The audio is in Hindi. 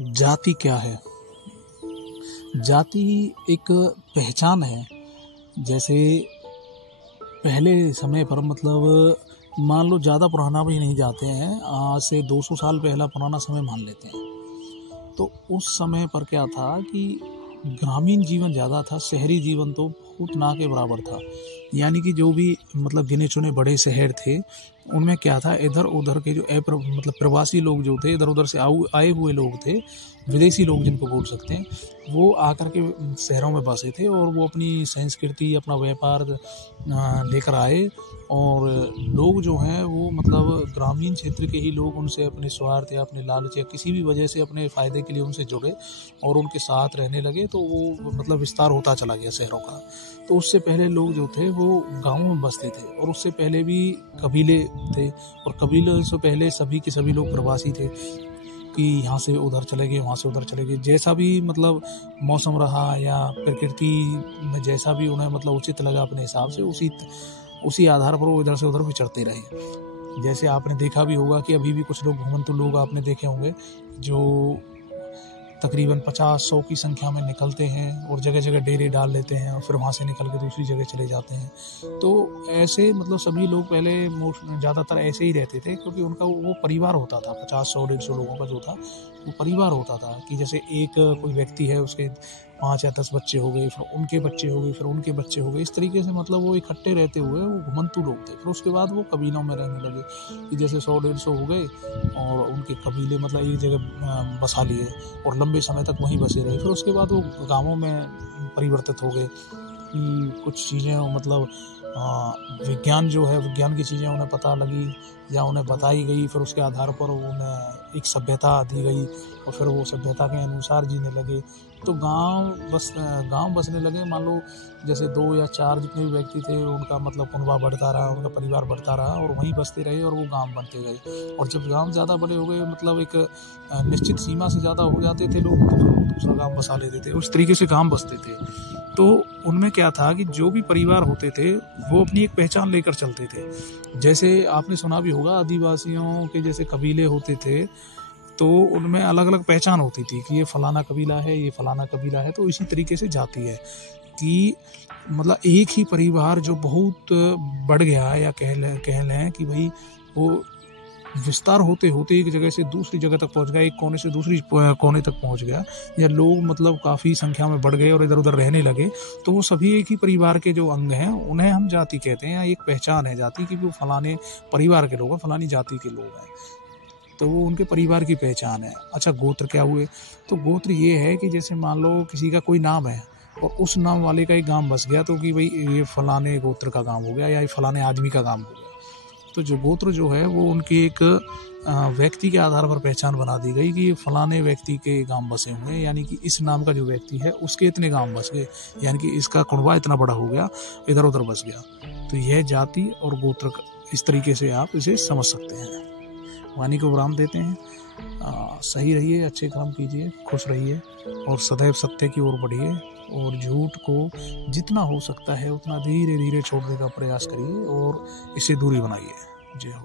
जाति क्या है? जाति एक पहचान है। जैसे पहले समय पर मतलब मान लो ज़्यादा पुराना भी नहीं जाते हैं, आज से 200 साल पहला पुराना समय मान लेते हैं। तो उस समय पर क्या था कि ग्रामीण जीवन ज़्यादा था, शहरी जीवन तो बहुत ना के बराबर था। यानी कि जो भी मतलब गिने चुने बड़े शहर थे उनमें क्या था, इधर उधर के जो मतलब प्रवासी लोग जो थे, इधर उधर से आए हुए लोग थे, विदेशी लोग जिनको बोल सकते हैं, वो आकर के शहरों में बसे थे और वो अपनी संस्कृति, अपना व्यापार लेकर आए। और लोग जो हैं वो मतलब ग्रामीण क्षेत्र के ही लोग उनसे अपने स्वार्थ या अपने लालच या किसी भी वजह से अपने फ़ायदे के लिए उनसे जुड़े और उनके साथ रहने लगे। तो वो मतलब विस्तार होता चला गया शहरों का। तो उससे पहले लोग जो थे वो गाँवों में बसते थे और उससे पहले भी कबीले थे और कबीले से पहले सभी के सभी लोग प्रवासी थे कि यहाँ से उधर चले गए, वहाँ से उधर चले गए। जैसा भी मतलब मौसम रहा या प्रकृति में जैसा भी उन्हें मतलब उचित लगा अपने हिसाब से उसी आधार पर वो इधर से उधर विचरते रहे। जैसे आपने देखा भी होगा कि अभी भी कुछ लोग घुमंतु लोग आपने देखे होंगे जो तकरीबन 50-100 की संख्या में निकलते हैं और जगह जगह डेरे डाल लेते हैं और फिर वहाँ से निकल के दूसरी जगह चले जाते हैं। तो ऐसे मतलब सभी लोग पहले ज़्यादातर ऐसे ही रहते थे क्योंकि उनका वो परिवार होता था। 50-100-150 लोगों का जो था वो परिवार होता था कि जैसे एक कोई व्यक्ति है, उसके 5 या 10 बच्चे हो गए, फिर उनके बच्चे हो गए, फिर उनके बच्चे हो गए। इस तरीके से मतलब वो इकट्ठे रहते हुए वो घुमंतु लोग थे। फिर उसके बाद वो कबीलों में रहने लगे कि जैसे 100-150 हो गए और उनके कबीले मतलब एक जगह बसा लिए और लंबे समय तक वहीं बसे रहे। फिर उसके बाद वो गाँवों में परिवर्तित हो गए कि कुछ चीज़ें मतलब विज्ञान जो है, विज्ञान की चीज़ें उन्हें पता लगी या उन्हें बताई गई। फिर उसके आधार पर उन्हें एक सभ्यता दी गई और फिर वो सभ्यता के अनुसार जीने लगे। तो गांव बसने लगे। मान लो जैसे 2 या 4 जितने भी व्यक्ति थे उनका मतलब कुनबा बढ़ता रहा, उनका परिवार बढ़ता रहा और वहीं बसते रहे और वो गांव बनते गए। और जब गांव ज़्यादा बड़े हो गए, मतलब एक निश्चित सीमा से ज़्यादा हो जाते थे लोग, तो फिर वो दूसरा गाँव बसा लेते थे। उस तरीके से गाँव बसते थे। तो उनमें क्या था कि जो भी परिवार होते थे वो अपनी एक पहचान लेकर चलते थे। जैसे आपने सुना भी होगा आदिवासियों के जैसे कबीले होते थे तो उनमें अलग अलग पहचान होती थी कि ये फलाना कबीला है, ये फलाना कबीला है। तो इसी तरीके से जाती है कि मतलब एक ही परिवार जो बहुत बढ़ गया या कह लें कि भाई वो विस्तार होते होते एक जगह से दूसरी जगह तक पहुंच गया, एक कोने से दूसरी कोने तक पहुंच गया, या लोग मतलब काफ़ी संख्या में बढ़ गए और इधर उधर रहने लगे। तो वो सभी एक ही परिवार के जो अंग हैं उन्हें हम जाति कहते हैं। एक पहचान है जाति की, वो फलाने परिवार के लोग हैं, फलानी जाति के लोग हैं, तो वो उनके परिवार की पहचान है। अच्छा, गोत्र क्या हुए? तो गोत्र ये है कि जैसे मान लो किसी का कोई नाम है और उस नाम वाले का एक गांव बस गया तो कि भाई ये फलाने गोत्र का गांव हो गया या ये फलाने आदमी का गांव हो गया। तो जो गोत्र जो है वो उनके एक व्यक्ति के आधार पर पहचान बना दी गई कि फलाने व्यक्ति के गांव बसे हुए हैं, यानी कि इस नाम का जो व्यक्ति है उसके इतने गांव बस गए, यानी कि इसका कुनबा इतना बड़ा हो गया, इधर उधर बस गया। तो यह जाति और गोत्र इस तरीके से आप इसे समझ सकते हैं। वाणी को विराम देते हैं। सही रहिए, अच्छे काम कीजिए, खुश रहिए और सदैव सत्य की ओर बढ़िए और झूठ को जितना हो सकता है उतना धीरे धीरे छोड़ने का प्रयास करिए और इससे दूरी बनाइए। जय हो।